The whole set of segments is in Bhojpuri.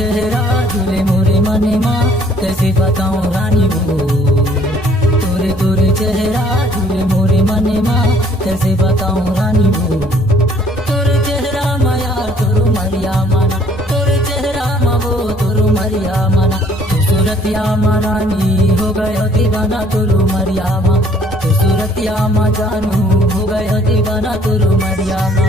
चेहरा झूले मोरे मने माँ, कैसे बताऊं रानी वो। तोरे चेहरा झूले मोरे मने माँ, कैसे बताऊं रानी वो। तोरे चेहरा माया तोरो मरिया माना, तोरे चेहरा मा वो तोरो मरिया माना। तू सूरतिया मा रानी हो गयो दीवाना तोरो मरिया माँ, तू सूरतिया मा जानू हो गयो दीवाना तोरो मरिया माँ।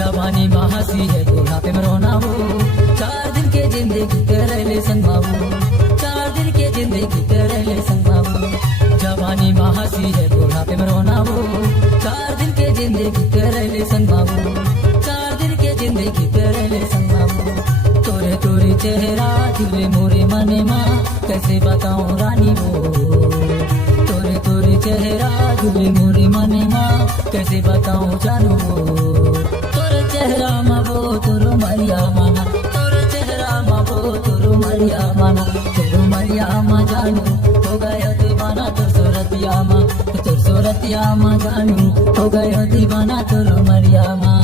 जवानी महासी है बुढ़ापे में रोना हो, 4 दिन के जिंदगी तेरे ले संग बाबू, 4 दिन के जिंदगी तेरे ले संग बाबू। जवानी महासी है बुढ़ापे में रोना हो, 4 दिन के जिंदगी तेरे ले संग बाबू, 4 दिन के जिंदगी तेरे ले संग बाबू। तोरे चेहरा झूले मोरे मने माँ, कैसे बताऊं रानी वो। तोरे चेहरा झूले मोरे मने माँ, कैसे बताऊं जानू वो। चेहरा मा वो तोरो मरिया माना, तोरो चेहरा मा वो तोरो मरिया माना। तोरो मरिया मा जानू हो गयो दीवाना तोर सूरतिया मा, तोर सूरतिया मा जानू हो गयो दीवाना तोरो मरिया मा।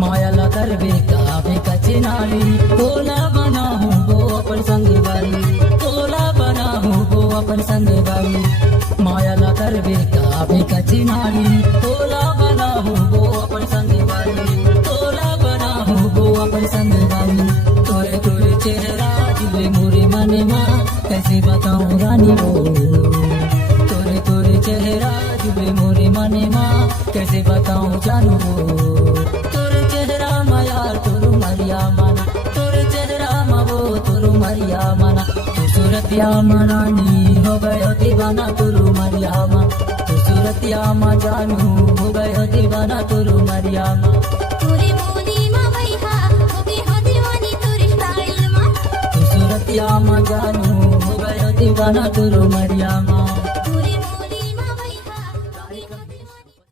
मायाला करबे काबे कचनाली, तोला बना हूँ वो अपन संग वाली, तोला बना हूँ वो अपन संग वाली। मायाला करबे काबे कचनाली, तोला बना हूँ वो अपन संग वाली, तोला बना हूँ वो अपन संग वाली। तोरे चेहरा झूले मोरे मने माँ, कैसे बताऊं रानी वो। तोरे चेहरा झूले मोरे मने माँ, कैसे बताऊं जानू वो। तोरे चेहरा मा यार तोरो मरिया माना, तोरे चेहरा मा वो तोरो मरिया माना। तू सूरतिया मा रानी हो गयो दीवाना तोरो मरिया मा, तू सूरतिया मा जानू हो गयो दीवाना तोरो मरिया मा। तोरे बोली मा वैहा हो गई हो दीवानी तोरे स्टाइल मा, तू सूरतिया मा जानू हो गयो दीवाना तोरो मरिया मा।